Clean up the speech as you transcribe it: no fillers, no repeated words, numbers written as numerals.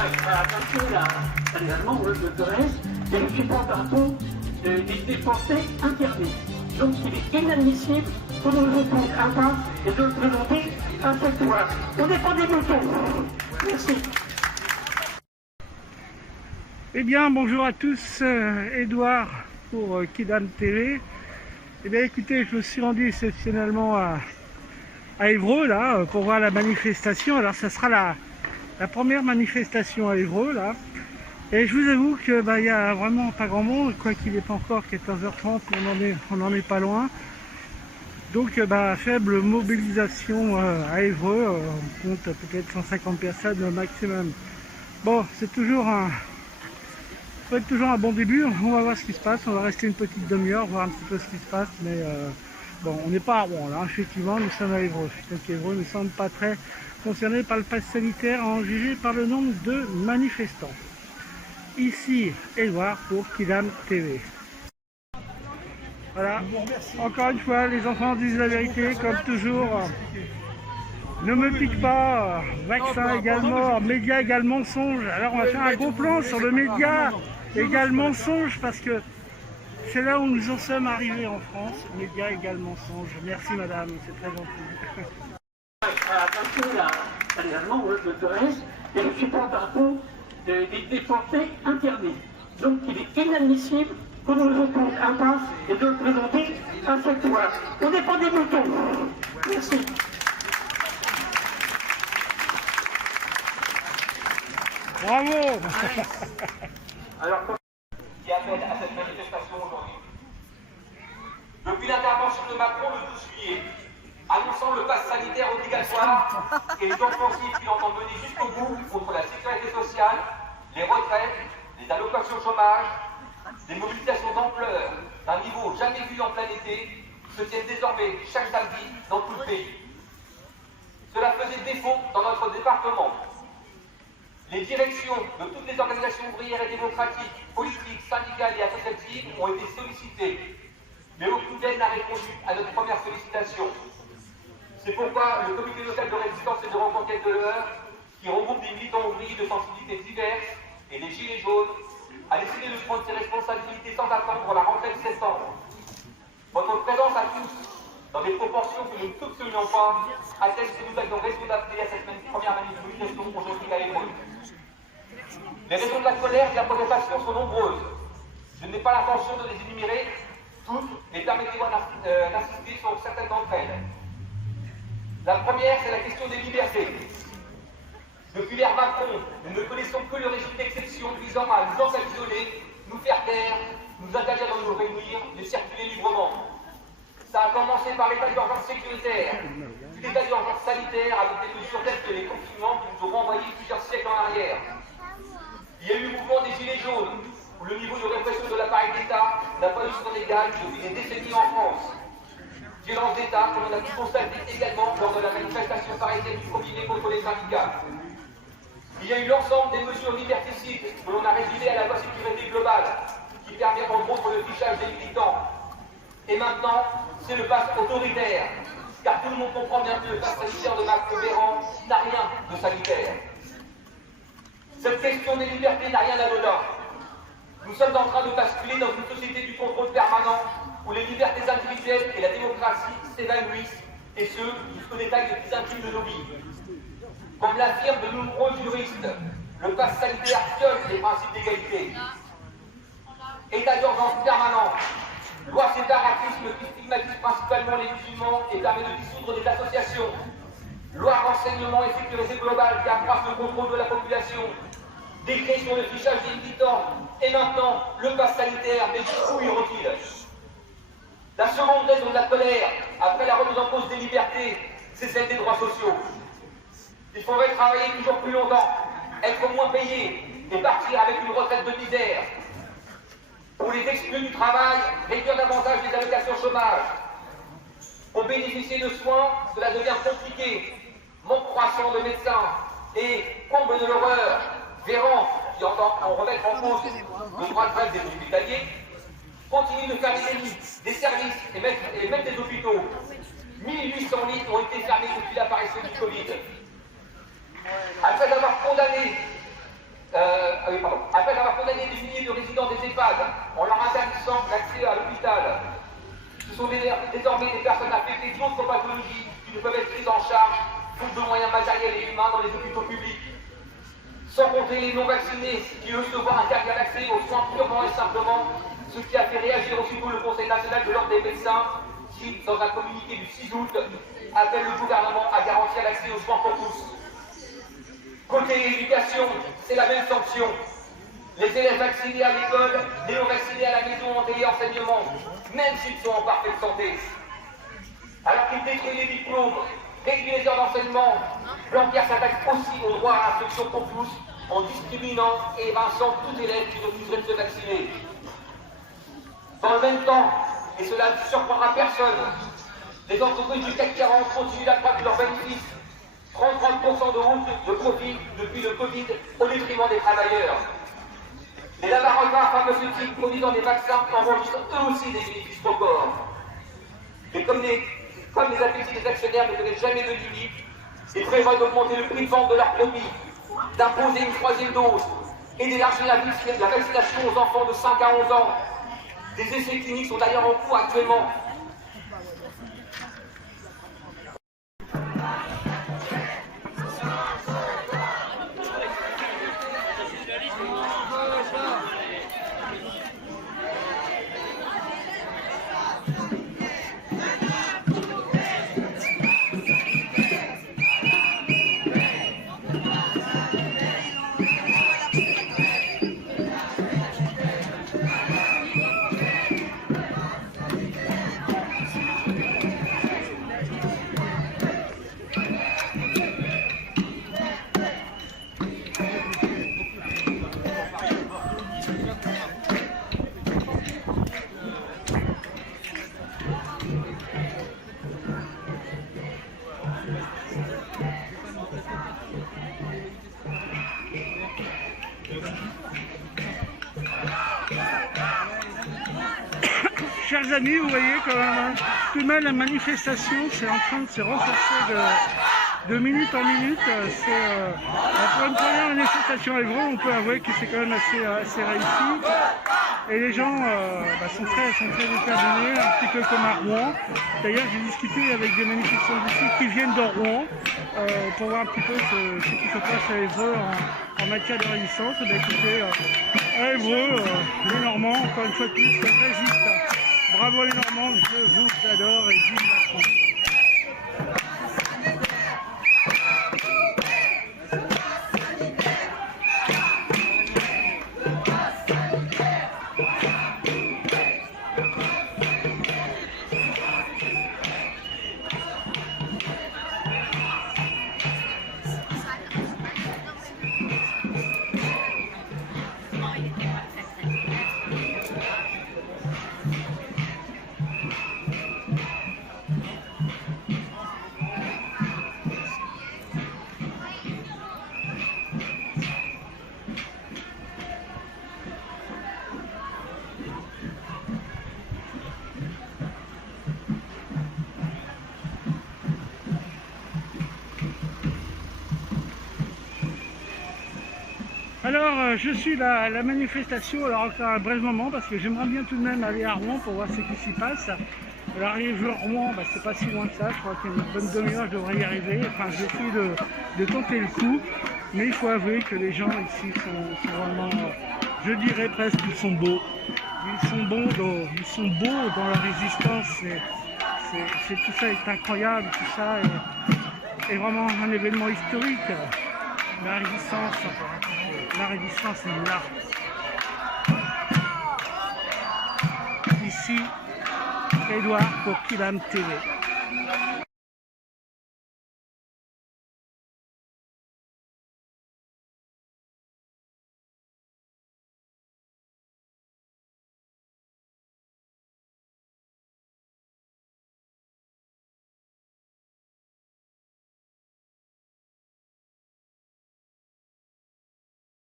Les Allemands le Grèce et ne suit pas partout des déportés interdits. Donc il est inadmissible que nous nous trouvions un pas et de le présenter à cette loi. On n'est pas des moutons. Merci. Eh bien, bonjour à tous, Edouard pour Kidam TV. Eh bien, écoutez, je me suis rendu exceptionnellement à Évreux, là, pour voir la manifestation. Alors, ça sera la première manifestation à Évreux, là. Et je vous avoue que il y a vraiment pas grand monde, quoi qu'il n'est pas encore 14h30, on n'en est pas loin. Donc, faible mobilisation à Évreux, on compte peut-être 150 personnes au maximum. Bon, c'est toujours un bon début, on va voir ce qui se passe, on va rester une petite demi-heure, voir un petit peu ce qui se passe, mais bon, on n'est pas, bon là, effectivement, nous sommes à Évreux, donc Évreux ne semble pas très concerné par le pass sanitaire, jugé par le nombre de manifestants. Ici, Edouard pour Kidam TV. Voilà, encore une fois, les enfants disent la vérité, comme toujours. Ne me pique pas, vaccin égale mort, média égale mensonge. Alors on va faire un gros plan sur le média égale mensonge parce que c'est là où nous en sommes arrivés en France. Média égale mensonge. Merci madame, c'est très gentil. Les Allemands le Grèce et ne suit pas partout des déportés interdits. Donc il est inadmissible que nous nous trouvions un pas et de le présenter à cette loi. On n'est pas des moutons. Merci. Bravo. Alors, qui appelle à cette manifestation aujourd'hui. Depuis l'intervention de Macron le 12 juillet, annonçant le pass sanitaire obligatoire et les offensives qu'il entend mener jusqu'au bout contre la sécurité sociale, les retraites, les allocations chômage, des mobilisations d'ampleur d'un niveau jamais vu en plein été se tiennent désormais chaque samedi dans tout le pays. Cela faisait défaut dans notre département. Les directions de toutes les organisations ouvrières et démocratiques, politiques, syndicales et associatives ont été sollicitées, mais aucune d'elles n'a répondu à notre première sollicitation. C'est pourquoi le comité local de résistance et de reconquête de l'Eure, qui regroupe des militants ouvriers de sensibilités diverses et des Gilets jaunes, a décidé de prendre ses responsabilités sans attendre la rentrée de septembre. Votre présence à tous, dans des proportions que nous ne soupçonnions pas, atteste que nous avions raison d'appeler à cette première manifestation aujourd'hui à Évreux. Les raisons de la colère et de la protestation sont nombreuses. Je n'ai pas l'intention de les énumérer toutes, mais permettez-moi d'insister sur certaines d'entre elles. La première, c'est la question des libertés. Depuis l'ère Macron, nous ne connaissons que le régime d'exception visant à nous isoler, nous faire taire, nous interdire de nous réunir, de circuler librement. Ça a commencé par l'état d'urgence sécuritaire, puis l'état d'urgence sanitaire avec des mesures telles que les confinements qui nous ont renvoyé plusieurs siècles en arrière. Il y a eu le mouvement des Gilets jaunes, où le niveau de répression de l'appareil d'État n'a pas eu son égal depuis des décennies en France. Violence d'État que l'on a pu constater également lors de la manifestation parisienne du 1er mai contre les syndicats. Il y a eu l'ensemble des mesures liberticides que l'on a résumées à la loi sécurité globale, qui permet entre autres le fichage des militants. Et maintenant, c'est le pass autoritaire, car tout le monde comprend bien que le pass sanitaire de Marc Véran n'a rien de sanitaire. Cette question des libertés n'a rien d'anodin. Nous sommes en train de basculer dans une société du contrôle permanent où les libertés individuelles et la démocratie s'évanouissent, et ce, jusqu'aux détails les plus intimes de nos vies. Comme l'affirment de nombreux juristes, le pass sanitaire viole les principes d'égalité. État d'urgence permanent, loi séparatisme qui stigmatise principalement les musulmans et permet de dissoudre des associations, loi renseignement et sécurité globale qui accroissent le contrôle de la population, décret sur le fichage des militants, et maintenant le pass sanitaire, mais où ira-t-il? La seconde raison de la colère, après la remise en cause des libertés, c'est celle des droits sociaux. Il faudrait travailler toujours plus longtemps, être moins payé et partir avec une retraite de misère. Pour les exclus du travail, réduire davantage les allocations chômage. Pour bénéficier de soins, cela devient compliqué. Manque croissant de médecins et, comble de l'horreur, Véran, qui entend remettre en cause le droit de grève des hospitaliers, continue de fermer des lits, des services et même des hôpitaux. 1800 lits ont été fermés depuis l'apparition du Covid. Après avoir condamné Après avoir condamné des milliers de résidents des EHPAD en leur interdisant l'accès à l'hôpital, ce sont désormais des personnes affectées d'autres pathologies qui ne peuvent être prises en charge faute de moyens matériels et humains dans les hôpitaux publics. Sans compter les non-vaccinés qui eux se voient interdire l'accès aux soins purement et simplement, ce qui a fait réagir aussitôt le Conseil national de l'ordre des médecins qui, dans un communiqué du 6 août, appelle le gouvernement à garantir l'accès aux soins pour tous. Côté éducation, c'est la même sanction. Les élèves vaccinés à l'école, les non-vaccinés à la maison en téléenseignement, même s'ils sont en parfaite santé. Alors qu'il détruit les diplômes, réduit les heures d'enseignement, Blanquer s'attaque aussi au droit à l'instruction pour tous en discriminant et évinçant tout élève qui refuserait de se vacciner. Dans le même temps, et cela ne surprendra personne, les entreprises du CAC 40 continuent d'accroître leurs bénéfices, 33% de hausse de profit depuis le Covid au détriment des travailleurs. Les laboratoires pharmaceutiques produisant des vaccins enregistrent eux aussi des bénéfices records. Mais comme les appétits des actionnaires ne connaissent jamais de limite, ils prévoient d'augmenter le prix de vente de leurs produits, d'imposer une troisième dose et d'élargir la vaccination aux enfants de 5 à 11 ans. Des essais cliniques sont d'ailleurs en cours actuellement. Chers amis, vous voyez quand même, tout de même la manifestation c'est en train de se renforcer de minute en minute. Pour une première manifestation à Évreux, on peut avouer que c'est quand même assez réussi. Et les gens sont très déterminés, un petit peu comme à Rouen. D'ailleurs, j'ai discuté avec des manifestants ici qui viennent de Rouen pour voir un petit peu ce qui se passe à Évreux en matière de résistance. Écoutez, à Évreux, les Normands, encore une fois de plus, résistent. Bravo les Normands, je vous adore et vive la France. Alors, je suis la manifestation, alors encore un bref moment, parce que j'aimerais bien tout de même aller à Rouen pour voir ce qui s'y passe. Alors, arriver à Rouen, c'est pas si loin que ça, je crois qu'une bonne demi-heure, je devrais y arriver. Enfin, j'essaie de tenter le coup, mais il faut avouer que les gens ici sont vraiment, je dirais presque, ils sont beaux. Ils sont beaux dans leur résistance, tout ça est incroyable, tout ça est vraiment un événement historique. La résistance est là. Ici, Edouard pour Kidam TV.